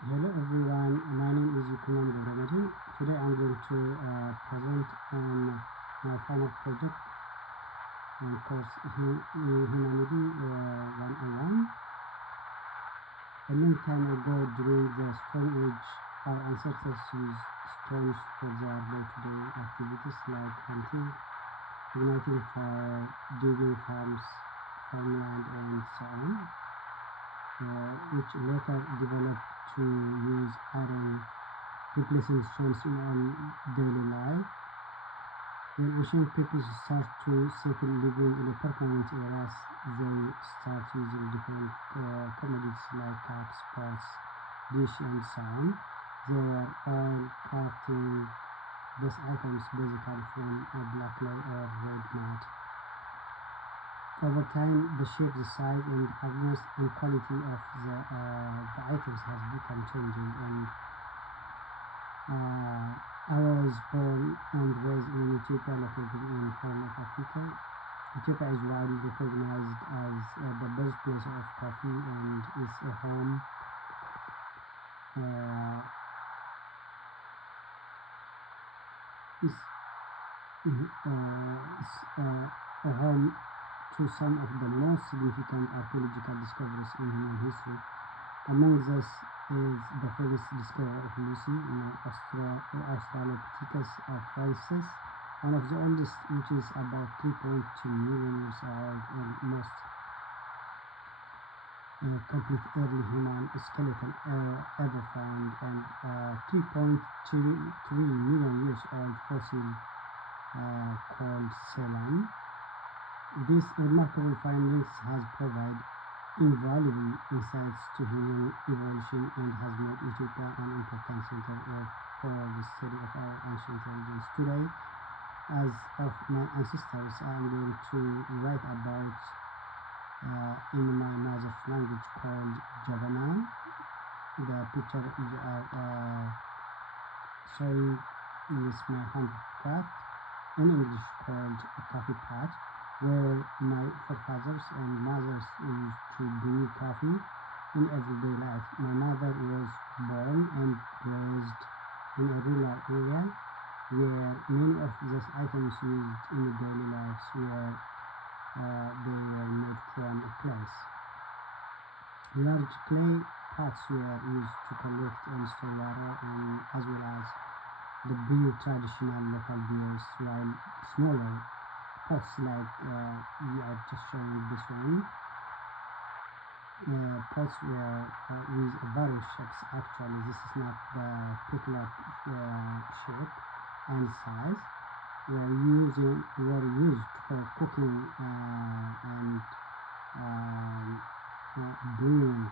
Hello everyone, my name is Yukunan Guramaji. Today I'm going to present on my final project course Humanity 101. A long time ago during the Stone Age, our ancestors used stones for their day-to-day activities like hunting, igniting fire, digging farms, farmland and so on, which later developed to use iron replacing stones in our daily life. When ancient people start to settle living in a permanent areas, they start using different commodities like cups, pots, dish and so on. They were all crafting these items basically from black clay or red mud. Over time, the shape, the size, and hardness and quality of the items has become changing, and I was born and raised in Ethiopia, located in Horn of Africa. Ethiopia is widely recognized as the birthplace of coffee and is a home uh, is, a home to some of the most significant archaeological discoveries in human history. Among these is the famous discovery of Lucy in Australopithecus afarensis, one of the oldest, which is about 3.2 million years old, and most complete early human skeleton ever found, and 3.23 million years old fossil called Ceylon. These remarkable findings has provided invaluable insights to human evolution and has made Ethiopia an important center for the study of our ancient intelligence. Today, as of my ancestors, I am going to write about in my mother's language called Javana. The picture is showing is my handcraft in English called a coffee pot, where my forefathers and mothers used to brew coffee in everyday life. My mother was born and raised in a rural area where many of these items used in daily lives were they were made from a place. Large clay pots were used to collect and store water, and as well as the brew traditional local beers, while smaller pots like we are just showing this one. Pots were with various shapes. Actually, this is not the particular shape and size. Were used for cooking and brewing.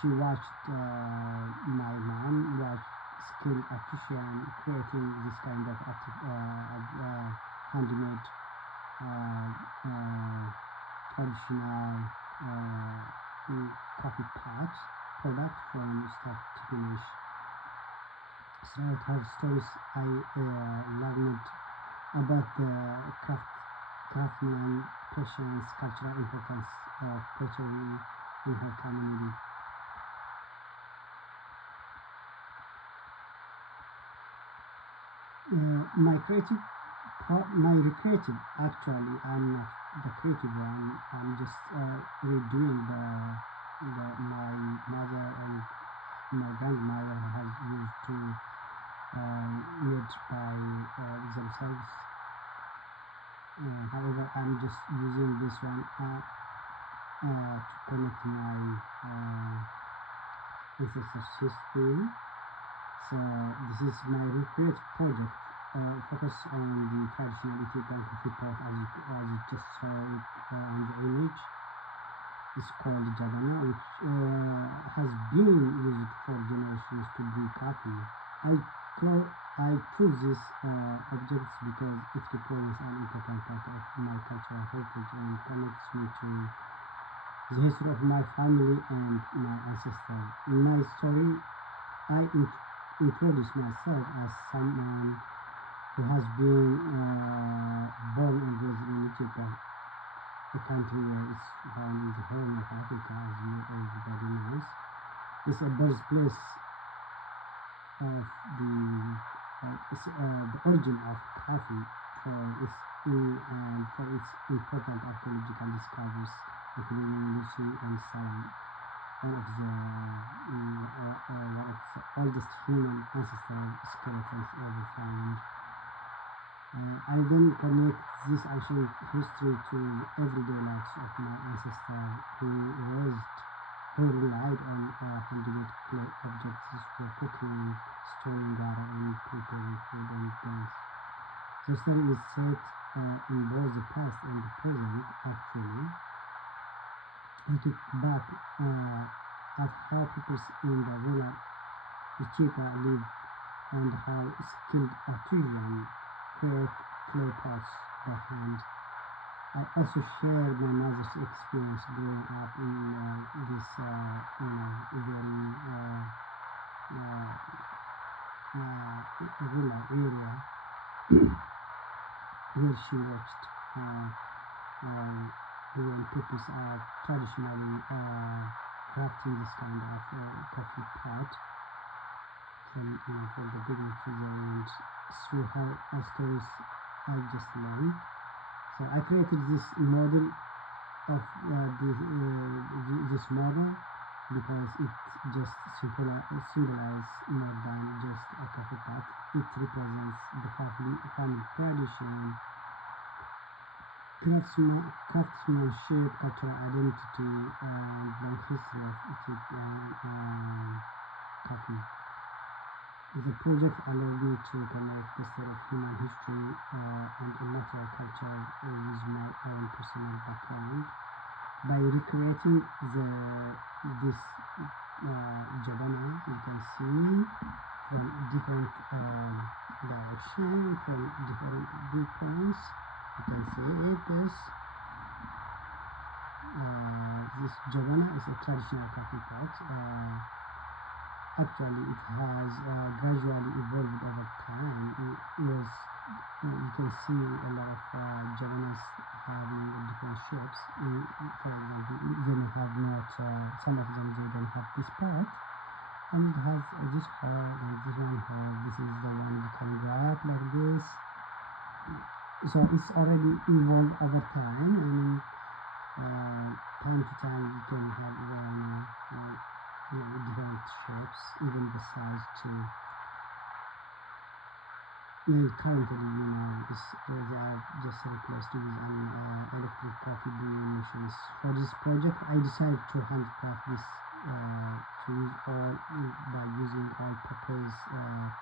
She watched my mom watch skilled artisan creating this kind of handmade uh, uh, traditional coffee pot product from start to finish. Throughout her stories, I learned about the craftsman, patience, cultural importance of pottery in her community. My recreative, actually, I'm not the creative one. I'm just redoing my mother and my grandmother has used to made by themselves. However, I'm just using this one to connect my ancestors' history. So this is my recreate project. Focus on the traditional Ethiopian coffee pot as you just saw it on the image. It's called Jabana, which has been used for generations to brew coffee. I, I choose this objects because it represents an important part of my cultural heritage and connects me to the history of my family and my ancestors. In my story, I introduce myself as someone who has been born and raised in Ethiopia, a country where it's found in the Horn of Africa, as everybody knows. is a birthplace of the origin of coffee for its for its important archaeological discoveries, including Lucy and Salem, one of the oldest human ancestral skeletons ever found. I then connect this ancient history to the everyday lives of my ancestors who relied on handmade clay objects for cooking, storing water, and preparing food and drinks. The story is set in both the past and the present, actually. I took back at how people in the rural Ethiopia live and how skilled artisans create clay pots by hand. I also share my mother's experience growing up in this very rural area where she watched when people are traditionally crafting this kind of coffee pot from the beginning to the end through her stories I just learned. So I created this model of this model because it just symbolizes more than just a coffee pot. It represents the family tradition, craftsmanship, cultural identity, and long history of Ethiopian coffee. The project allowed me to connect the story of human history and immaterial culture with my own personal background. By recreating this jabana, you can see from different direction, from different viewpoints. You can see this jabana is a traditional coffee pot. Actually, it has gradually evolved over time. It was, you can see a lot of jabanas having different shapes. For example, they may have not, some of them they don't have this part, and it has this hole and this one hole. This is the one you can grab like this. So it's already evolved over time, and time to time you can have different shapes, even the size too. And currently, they are just replaced with an electric coffee brewing machines. For this project, I decided to handcraft this to use all by using all-purpose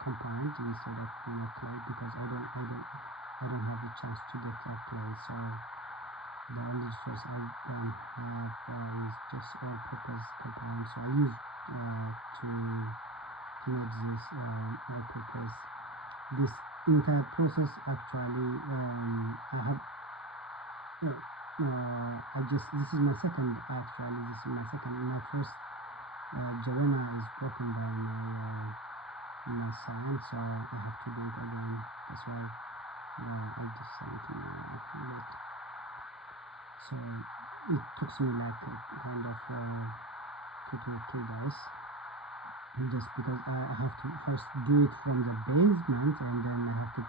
compound instead of clay, because I don't have the chance to get clay. So the only resource I can have is just all-purpose compound. So I use to make this all-purpose. This entire process actually I have this is my second, my first jabana is broken by my son, so I have to do it again. That's why I just sent it late. So it took me like kind of 2 days, just because I have to first do it from the basement, and then I have to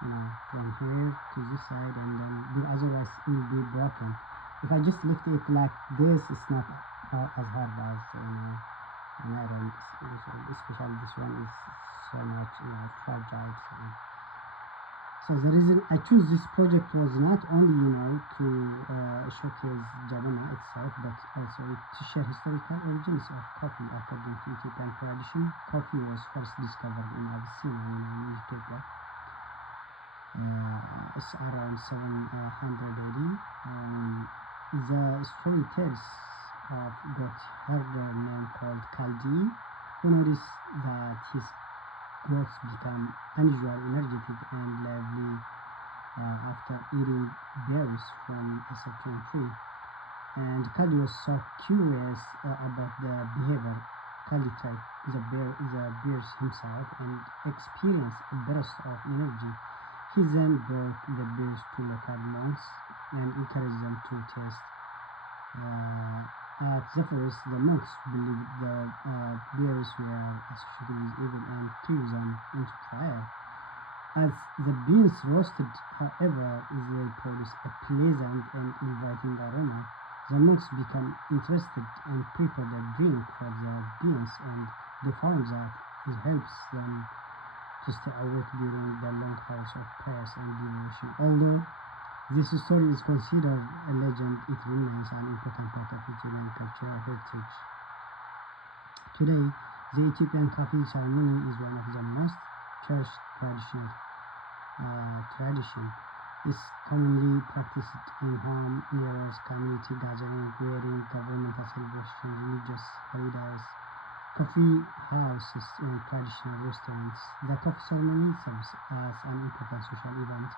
from here to this side, and then otherwise it will be broken. If I just lift it like this, it's not as hard as an iron, especially this one is so much fragile. So the reason I choose this project was not only to showcase jabana itself, but also to share historical origins of coffee. According to Ethiopian tradition, coffee was first discovered in Abyssinia, in Ethiopia. It's around 700 AD. The story tells of goat herder named called Kaldi, who noticed that his goats become unusually energetic and lively after eating berries from a certain tree. And Kaldi was so curious about the behavior. Kaldi tried the bears himself and experienced a burst of energy. He then brought the bears to local monks and encouraged them to taste At Zephyrus, the monks believed the bears were associated with evil and threw them into fire. As the beans roasted, however, they produced a pleasant and inviting aroma. The monks became interested and prepared a drink for the beans, and they found that it helps them to stay awake during the long hours of prayers and devotion. Although this story is considered a legend, it remains an important part of Ethiopian cultural heritage. Today, the Ethiopian coffee ceremony is one of the most cherished tradition. It's commonly practiced in home, mirrors, community gatherings, wedding, governmental celebrations, religious holidays, coffee houses, and traditional restaurants. The coffee ceremony serves as an important social event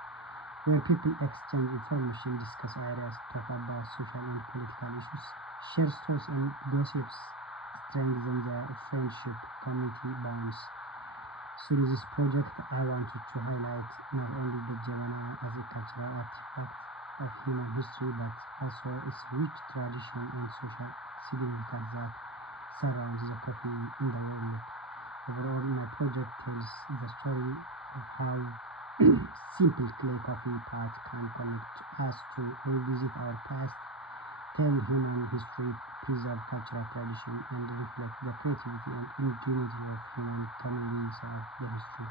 where people exchange information, discuss ideas, talk about social and political issues, share stories and gossips, strengthen their friendship, community bonds. Through this project, I wanted to highlight not only the Jevana as a cultural artifact of human history, but also its rich tradition and social significance that surrounds the coffee in the world. Overall, my project tells the story of how simple clay coffee pots can connect us to revisit our past, tell human history, preserve cultural tradition, and reflect the creativity and ingenuity of human communities of the history.